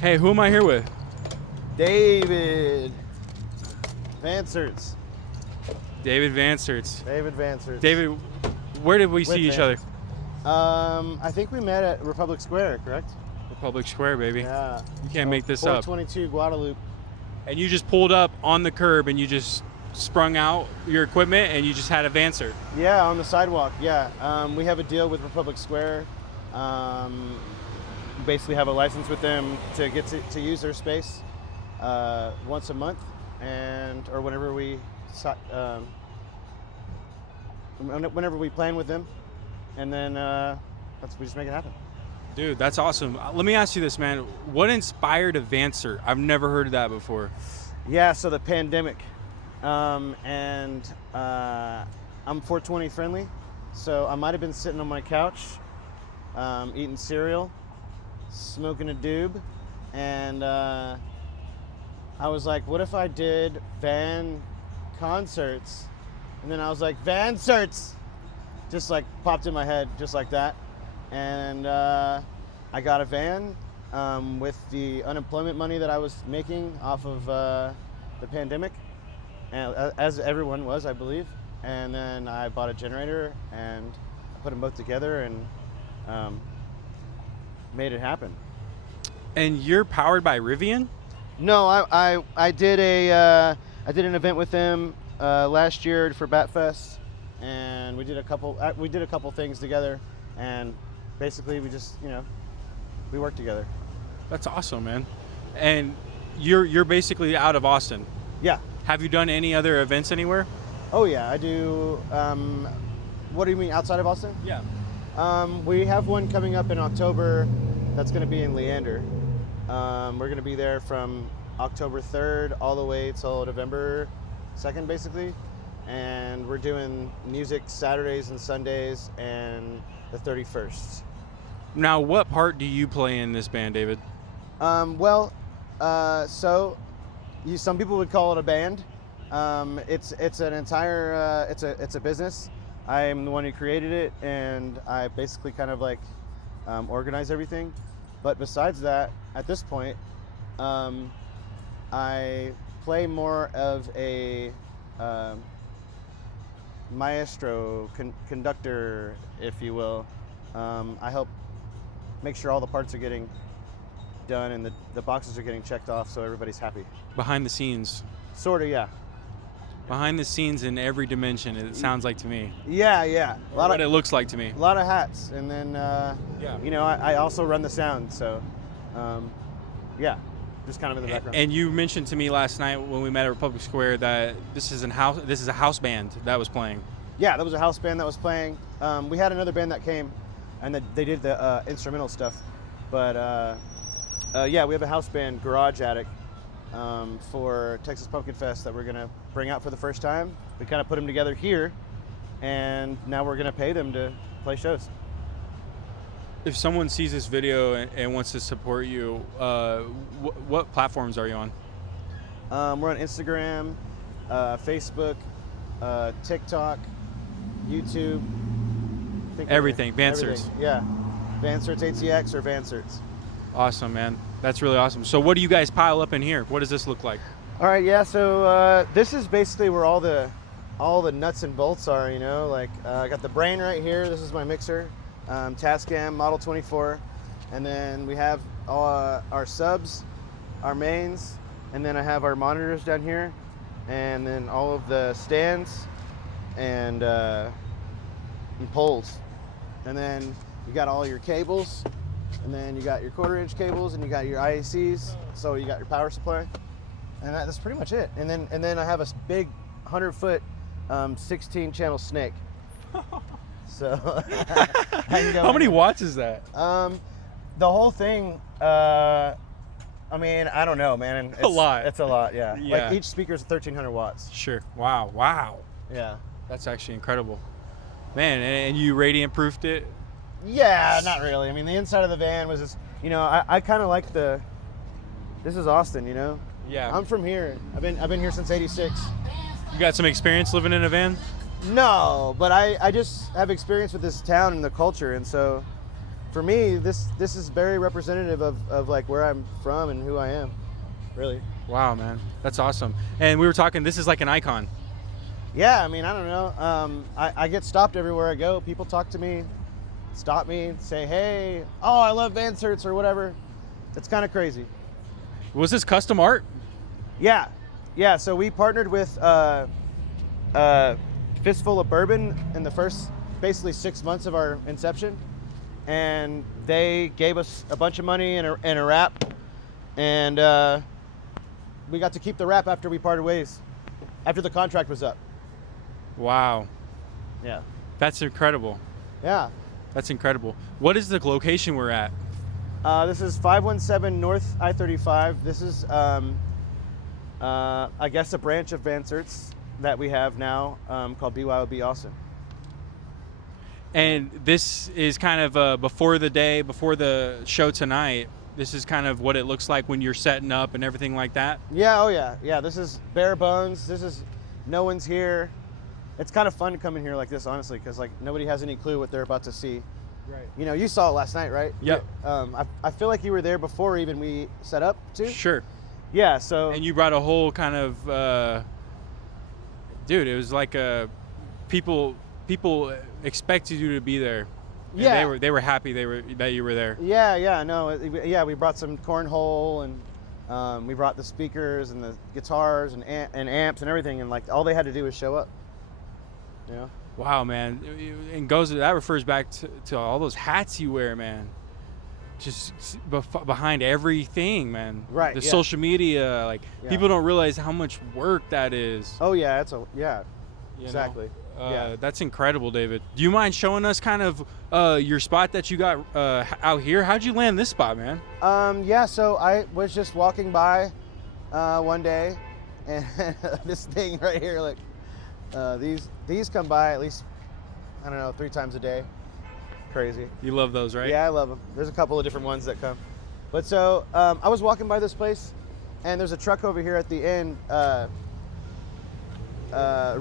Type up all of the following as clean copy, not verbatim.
Hey, who am I here with? David VanCerts. David VanCerts. David VanCerts. David, where did we see each other? I think we met at Republic Square, correct? Republic Square, baby. Yeah. You can't make this up. 422 Guadalupe. And you just pulled up on the curb and you just sprung out your equipment and you just had a VanCert. Yeah, on the sidewalk. Yeah. We have a deal with Republic Square. Basically have a license with them to get to use their space once a month, or whenever we plan with them, and then we just make it happen. Dude, that's awesome. Let me ask you this, man. What inspired a VanCert? I've never heard of that before. Yeah, so the pandemic, and I'm 420 friendly, so I might have been sitting on my couch, eating cereal, smoking a doob, and I was like, what if I did van concerts? And then I was like, VanCerts! Just like popped in my head, just like that. And I got a van with the unemployment money that I was making off of the pandemic, and as everyone was, I believe. And then I bought a generator and I put them both together and made it happen. And you're powered by Rivian? No, I did an event with them last year for Batfest, and we did a couple things together, and basically we just we work together. That's awesome, man. And you're basically out of Austin. Yeah. Have you done any other events anywhere? Oh yeah, I do. What do you mean outside of Austin? Yeah. We have one coming up in October. That's going to be in Leander. We're going to be there from October 3rd all the way till November 2nd, basically. And we're doing music Saturdays and Sundays and the 31st. Now, what part do you play in this band, David? So some people would call it a band. It's an entire it's a business. I'm the one who created it, and I basically kind of like organize everything. But besides that, at this point, I play more of a maestro, conductor, if you will. I help make sure all the parts are getting done and the boxes are getting checked off so everybody's happy. Behind the scenes. Sort of, yeah. Behind the scenes in every dimension, it sounds like to me. Yeah. What it looks like to me. A lot of hats, and then I also run the sound, so just kind of in the background. And you mentioned to me last night when we met at Republic Square that this is a house band that was playing. Yeah, that was a house band that was playing. We had another band that came, and they did the instrumental stuff, but we have a house band, Garage Attic, for Texas Pumpkin Fest that we're gonna bring out for the first time. We kind of put them together here, and now we're gonna pay them to play shows. If someone sees this video and wants to support you, what platforms are you on? We're on Instagram, Facebook, TikTok, YouTube. Everything, VanCerts. Yeah, Vancertsatx or VanCerts. Awesome, man. That's really awesome. So what do you guys pile up in here? What does this look like? All right, yeah. So this is basically where all the nuts and bolts are. I got the brain right here. This is my mixer, Tascam Model 24, and then we have our subs, our mains, and then I have our monitors down here, and then all of the stands and poles, and then you got all your cables. And then you got your 1/4-inch cables, and you got your IACs, so you got your power supply, and that's pretty much it. And then I have a big 100-foot 16-channel snake. So how many watts is that? The whole thing. I don't know, man. A lot. It's a lot, yeah. Yeah. Like each speaker is 1,300 watts. Sure. Wow. Yeah. That's actually incredible, man. And you radiant proofed it. Yeah, not really. I mean, the inside of the van was just, I kind of like this is Austin, Yeah. I'm from here. I've been here since '86. You got some experience living in a van? No, but I just have experience with this town and the culture, and so for me, this is very representative of like where I'm from and who I am, really. Wow, man, that's awesome. And we were talking. This is like an icon. Yeah, I mean, I don't know. I get stopped everywhere I go. People talk to me, stop me, say, "Hey, oh, I love VanCerts" or whatever. It's kind of crazy. Was this custom art? Yeah. So we partnered with Fistful of Bourbon in the first basically 6 months of our inception, and they gave us a bunch of money and a wrap, and we got to keep the wrap after we parted ways, after the contract was up. Wow, Yeah. that's incredible. Yeah. That's incredible. What is the location we're at? This is 517 North I-35. This is, I guess, a branch of VanCerts that we have now called BYOB Austin. And this is kind of before the show tonight. This is kind of what it looks like when you're setting up and everything like that. Yeah, oh yeah. Yeah, this is bare bones. This is, no one's here. It's kind of fun to come in here like this, honestly, because like nobody has any clue what they're about to see. Right. You know, you saw it last night, right? Yep. I feel like you were there before even we set up, too. Sure. Yeah, so... And you brought a whole kind of, dude, it was like people expected you to be there. And Yeah. they were happy that you were there. Yeah, no, we brought some cornhole, and we brought the speakers and the guitars and amps and everything, and like all they had to do was show up. You know? Wow, man. And that refers back to all those hats you wear, man. Just behind everything, man. Right, The yeah. social media, like Yeah. people don't realize how much work that is. Oh yeah, you know? Exactly. Yeah. That's incredible, David. Do you mind showing us kind of your spot that you got out here? How'd you land this spot, man? Yeah, so I was just walking by one day, and this thing right here, like these come by at least, I don't know, 3 times a day. Crazy. You love those, right? Yeah, I love them. There's a couple of different ones that come. But so I was walking by this place, and there's a truck over here at the end,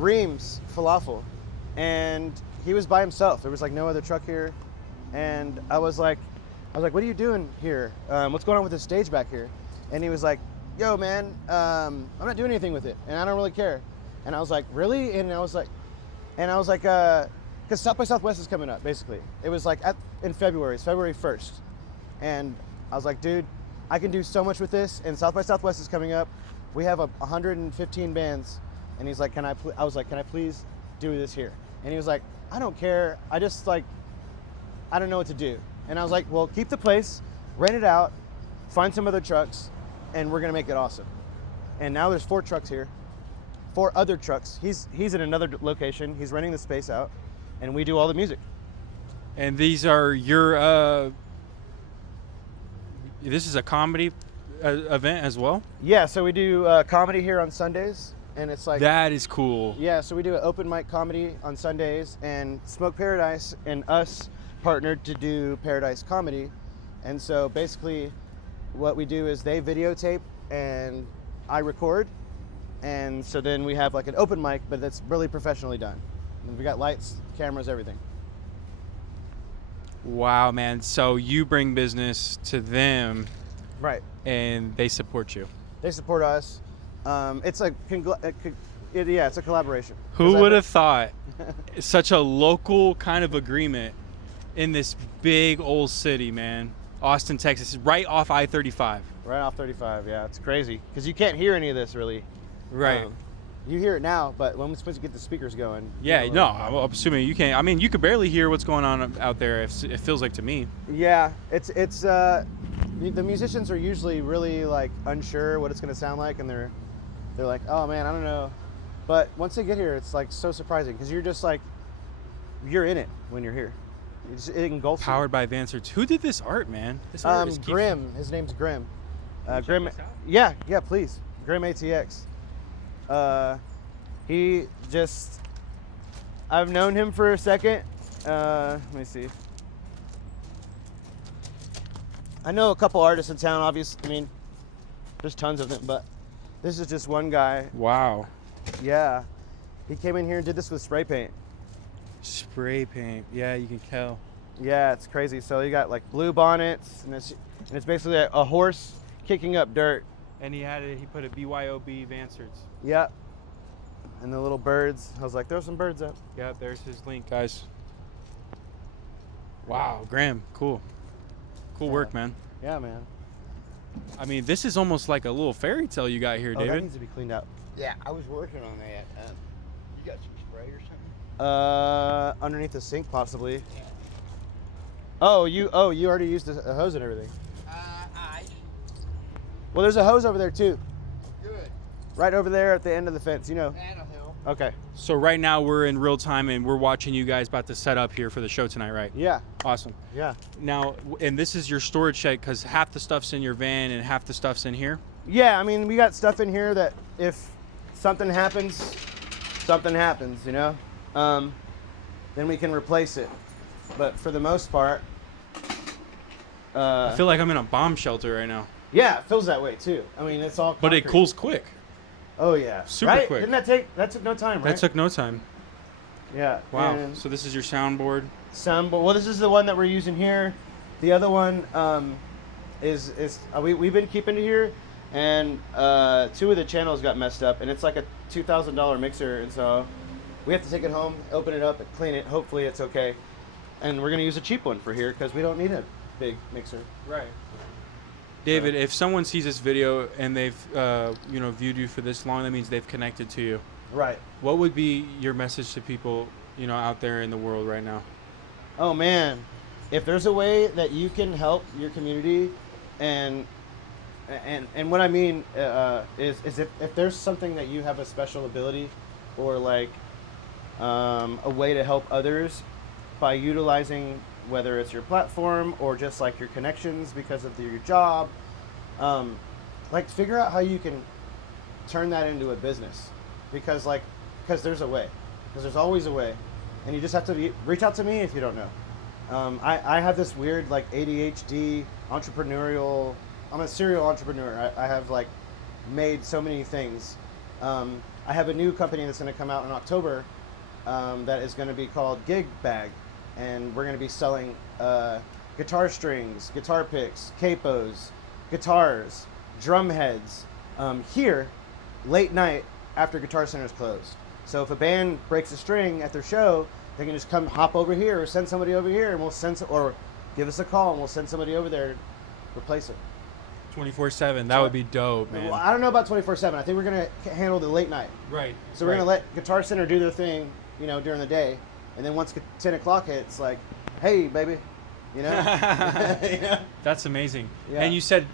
Reem's Falafel, and he was by himself. There was like no other truck here, and I was like, what are you doing here? What's going on with this stage back here? And he was like, yo, man, I'm not doing anything with it, and I don't really care. And I was like, really? And I was like, because South by Southwest is coming up, basically. It was like in February. It's February 1st. And I was like, dude, I can do so much with this. And South by Southwest is coming up. We have 115 bands. And he's like, I was like, can I please do this here? And he was like, I don't care. I just like, I don't know what to do. And I was like, well, keep the place, rent it out, find some other trucks, and we're gonna make it awesome. And now there's 4 trucks here, 4 other trucks. He's in another location. He's renting the space out, and we do all the music. And these are your, this is a comedy event as well? Yeah, so we do comedy here on Sundays, and it's like... That is cool. Yeah, so we do an open mic comedy on Sundays, and Smoke Paradise and us partnered to do Paradise Comedy. And so basically what we do is they videotape and I record, and so then we have like an open mic, but that's really professionally done. And we got lights, cameras, everything. Wow, man. So you bring business to them, Right. and they support you. They support us. It's a it's a collaboration. Who would have thought such a local kind of agreement in this big old city, man? Austin, Texas, right off I-35. Right off 35, yeah. It's crazy because you can't hear any of this really. Right. You hear it now, but when we're supposed to get the speakers going. Yeah, you know, no, I'm assuming you can't. I mean, you could barely hear what's going on out there, it feels like to me. Yeah, it's the musicians are usually really like unsure what it's going to sound like, and they're like, oh man, I don't know. But once they get here, it's like so surprising because you're just like, you're in it when you're here. It engulfs you. Powered by VanCerts. Who did this art, man? This art is Grim. His name's Grim. Grim. Grim. Yeah, please. Grim ATX. He just, I've known him for a second. Let me see. I know a couple artists in town, obviously. I mean, there's tons of them, but this is just one guy. Wow. Yeah. He came in here and did this with spray paint. Spray paint. Yeah, you can tell. Yeah, it's crazy. So you got like blue bonnets, and it's basically a horse kicking up dirt. And he put a BYOB Vancerts. Yep. And the little birds. I was like, throw some birds up. Yeah, there's his link, guys. Wow, Graham, cool. Cool work, man. Yeah, man. I mean, this is almost like a little fairy tale you got here, Oh, that David. needs to be cleaned out. Yeah, I was working on that. You got some spray or something? Underneath the sink, possibly. Yeah. Oh, you already used a hose and everything. Ice. Well, there's a hose over there too. Good. Right over there at the end of the fence, you know. That'll help. Okay. So right now we're in real time and we're watching you guys about to set up here for the show tonight, right? Yeah. Awesome. Yeah. Now, and this is your storage shed because half the stuff's in your van and half the stuff's in here? Yeah, I mean, we got stuff in here that if something happens, you know? Then we can replace it. But for the most part, I feel like I'm in a bomb shelter right now. yeah, it feels that way too. I mean, it's all But it concrete. cools quick. Oh yeah. Super right? quick. That took no time, right? That took no time. Yeah. Wow. And So this is your soundboard. well, this is the one that we're using here. The other one is we've been keeping it here, and 2 of the channels got messed up, and it's like a $2,000 mixer, and so we have to take it home, open it up, and clean it. Hopefully, it's okay. And we're gonna use a cheap one for here because we don't need a big mixer. Right. David, if someone sees this video and they've viewed you for this long, that means they've connected to you. Right. What would be your message to people, out there in the world right now? Oh man, if there's a way that you can help your community, and what I mean is if there's something that you have a special ability, or like a way to help others by utilizing, whether it's your platform or just like your connections because of your job, like figure out how you can turn that into a business, because there's a way, because there's always a way, and you just have to reach out to me if you don't know. I have this weird like ADHD entrepreneurial. I'm a serial entrepreneur. I have like made so many things. I have a new company that's going to come out in October that is going to be called Gig Bag, and we're going to be selling guitar strings, guitar picks, capos, guitars, drum heads here late night after Guitar Center's closed. So if a band breaks a string at their show, they can just come hop over here or send somebody over here, and or give us a call and we'll send somebody over there to replace it. 24/7. That would be dope, man. Well, I don't know about 24/7. I think we're going to handle the late night. Right. So we're going to let Guitar Center do their thing, during the day. And then once 10 o'clock hits, like, hey, baby, That's amazing. Yeah. And you said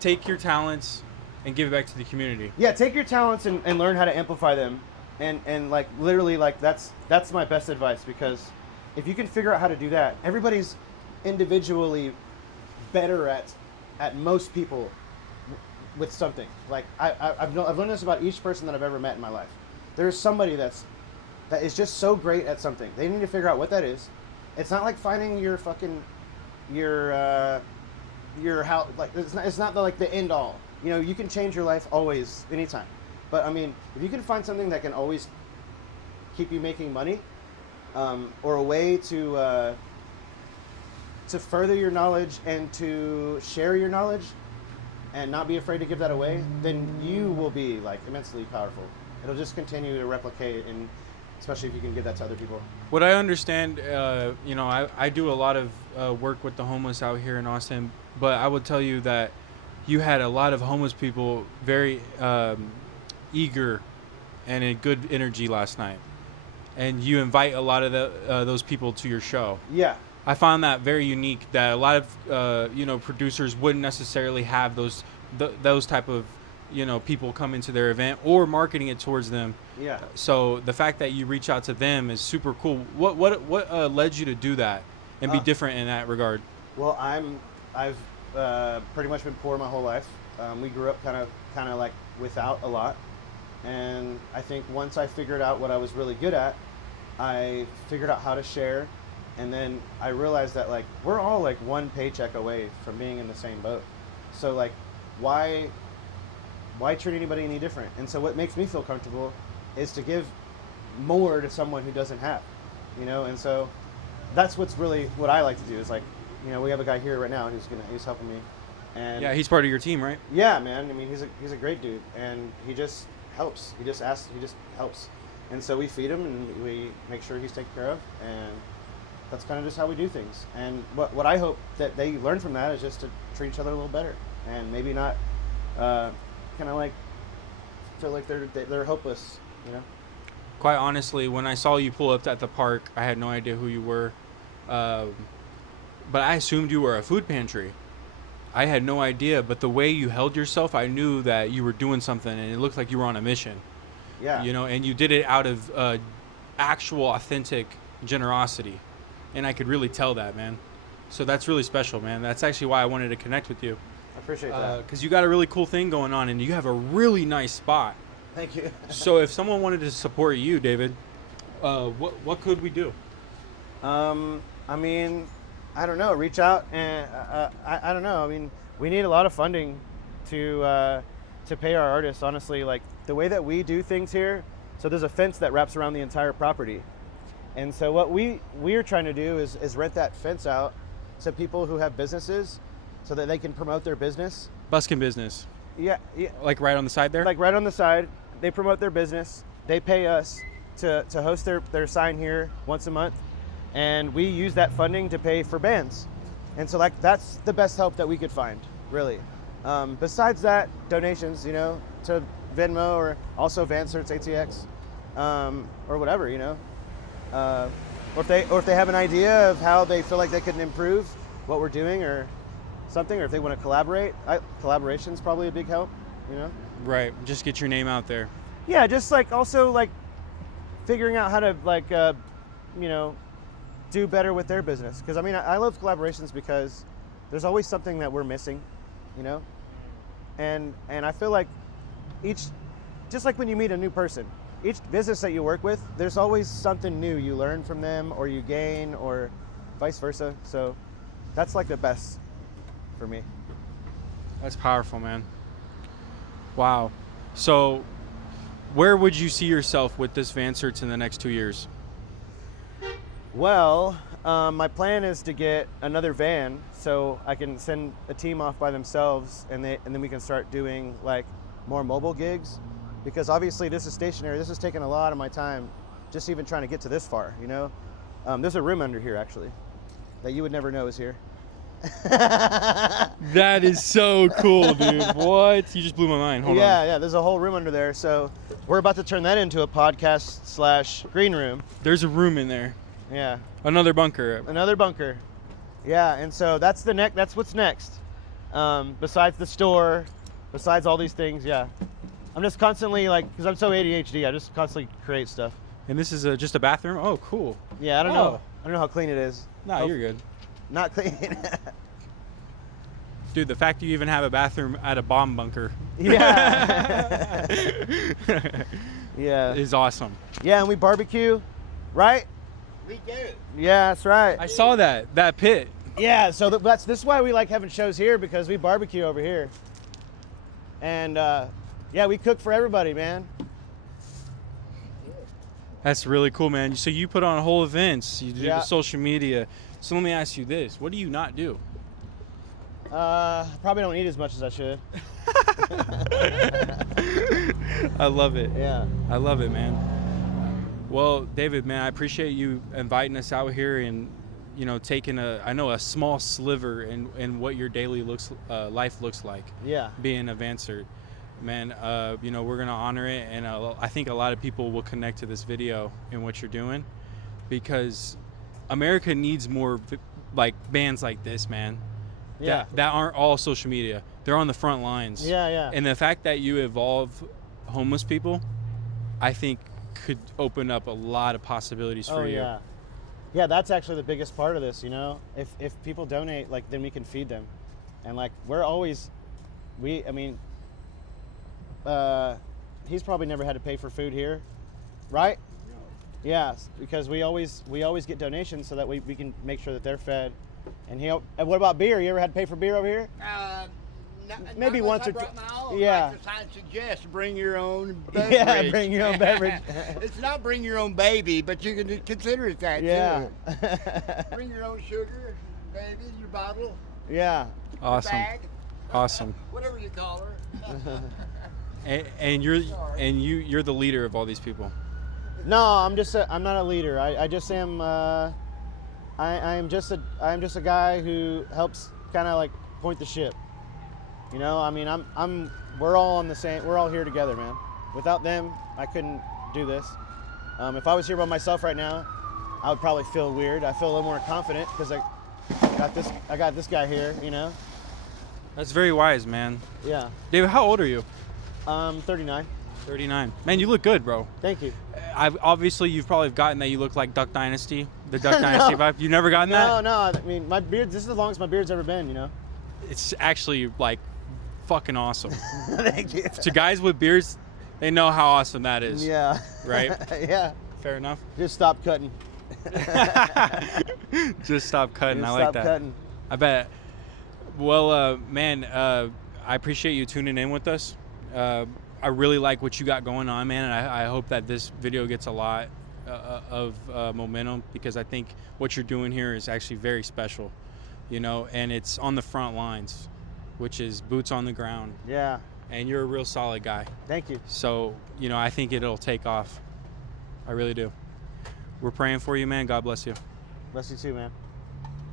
take your talents and give it back to the community. Yeah, take your talents and learn how to amplify them. And like, literally, like, that's my best advice, because if you can figure out how to do that, everybody's individually better at most people with something. Like, I've learned this about each person that I've ever met in my life. There's somebody that is just so great at something. They need to figure out what that is. It's not like finding your how, like, it's not like the end all. You can change your life always, anytime. But I mean, if you can find something that can always keep you making money, or a way to further your knowledge and to share your knowledge and not be afraid to give that away, then you will be like immensely powerful. It'll just continue to replicate, and especially if you can give that to other people. What I understand, I do a lot of work with the homeless out here in Austin, but I would tell you that you had a lot of homeless people very eager and in good energy last night, and you invite a lot of those people to your show. Yeah. I found that very unique, that a lot of producers wouldn't necessarily have those type of people come into their event or marketing it towards them. Yeah. So the fact that you reach out to them is super cool. What led you to do that and be different in that regard? Well, I've pretty much been poor my whole life. We grew up kind of like without a lot, and I think once I figured out what I was really good at, I figured out how to share, and then I realized that like we're all like one paycheck away from being in the same boat. So like, why treat anybody any different? And so what makes me feel comfortable is to give more to someone who doesn't have, and so that's what's really what I like to do is like, you know, we have a guy here right now who's helping me, and Yeah, he's part of your team, right? yeah, man. I mean, he's a great dude, and he just helps. He just helps, and so we feed him and we make sure he's taken care of, and that's kind of just how we do things. And what I hope that they learn from that is just to treat each other a little better, and maybe not kind of like feel like they're hopeless, you know. Quite honestly, when I saw you pull up at the park, I had no idea who you were, but I assumed you were a food pantry. I had no idea, but the way you held yourself, I knew that you were doing something, and it looked like you were on a mission. Yeah. You know, and you did it out of actual, authentic generosity, and I could really tell that, man. So that's really special, man. That's actually why I wanted to connect with you. I appreciate that. Because you got a really cool thing going on, and you have a really nice spot. Thank you. So if someone wanted to support you, David, what could we do? I mean, I don't know. Reach out, and I don't know. I mean, we need a lot of funding to pay our artists. Honestly, like the way that we do things here. So there's a fence that wraps around the entire property, and so what we're trying to do is rent that fence out to people who have businesses, so that they can promote their business. Buskin' business. Yeah. Like right on the side there? Like right on the side. They promote their business. They pay us to host their sign here once a month, and we use that funding to pay for bands. And so like that's the best help that we could find, really. Besides that, donations, you know, to Venmo or also Vancertsatx, or whatever, you know. Or if they have an idea of how they feel like they can improve what we're doing or something, or if they want to collaborate, collaboration's probably a big help, you know. Right. Just get your name out there. Yeah, just like also like figuring out how to like you know, do better with their business. Because I mean, I love collaborations because there's always something that we're missing, you know. And I feel like just like when you meet a new person, each business that you work with, there's always something new you learn from them or you gain or vice versa. So that's like the best for me. That's powerful, man. Wow. So where would you see yourself with this Vancerts in the next 2 years? Well, my plan is to get another van so I can send a team off by themselves, and then we can start doing like more mobile gigs, because obviously this is stationary. This is taking a lot of my time, just even trying to get to this far, you know. There's a room under here actually that you would never know is here. That is so cool, dude. What? You just blew my mind. Hold on. Yeah, there's a whole room under there. So we're about to turn that into a podcast / green room. There's a room in there. Yeah. Another bunker. Another bunker. Yeah, and so that's what's next. Besides the store, besides all these things, yeah. I'm just constantly like, because I'm so ADHD, I just constantly create stuff. And this is just a bathroom? Oh, cool. Yeah, I don't know how clean it is. Nah, you're good. Not clean. Dude, the fact you even have a bathroom at a bomb bunker. Yeah. Yeah. Is awesome. Yeah, and we barbecue, right? We do. Yeah, that's right. I saw that pit. Yeah, so this is why we like having shows here, because we barbecue over here. And yeah, we cook for everybody, man. That's really cool, man. So you put on whole events. You do Yeah. the social media. So let me ask you this. What do you not do? Probably don't eat as much as I should. I love it. Yeah. I love it, man. Well, David, man, I appreciate you inviting us out here and, you know, taking a small sliver in what your daily life looks like. Yeah. Being a Vancert. Man, you know, we're going to honor it. And I think a lot of people will connect to this video and what you're doing, because America needs more like bands like this, man. Yeah. That aren't all social media. They're on the front lines. Yeah, yeah. And the fact that you evolve homeless people, I think could open up a lot of possibilities for you. Yeah. Yeah, that's actually the biggest part of this, you know. If people donate, like, then we can feed them. And like he's probably never had to pay for food here, right? No. Yeah, because we always get donations so that we can make sure that they're fed. And what about beer? You ever had to pay for beer over here? maybe once or twice. yeah. Like the sign suggests, bring your own beverage. Yeah, bring your own beverage. It's not bring your own baby, but you can consider it that Yeah. too. Bring your own sugar, baby, your bottle, Yeah. Awesome. bag, Awesome. whatever you call her. And you're the leader of all these people. No, I'm not a leader. I just am. I'm just a guy who helps kind of like point the ship. You know, I mean, we're all on the same. We're all here together, man. Without them, I couldn't do this. If I was here by myself right now, I would probably feel weird. I feel a little more confident because I got this guy here. You know. That's very wise, man. Yeah. David, how old are you? 39. 39. Man, you look good, bro. Thank you. Obviously you've probably gotten that you look like Duck Dynasty, the Duck Dynasty vibe. You've never gotten that? No. I mean, my beard. This is the longest my beard's ever been. You know. It's actually like fucking awesome. Thank you. To guys with beards, they know how awesome that is. Yeah. Right? Yeah. Fair enough. Just stop cutting. Just stop cutting. Just I like stop that. Cutting. I bet. Well, man, I appreciate you tuning in with us. I really like what you got going on, man, and I hope that this video gets a lot of momentum, because I think what you're doing here is actually very special, you know, and it's on the front lines, which is boots on the ground. Yeah. And you're a real solid guy. Thank you. So, you know, I think it'll take off. I really do. We're praying for you, man. God bless you. Bless you too, man.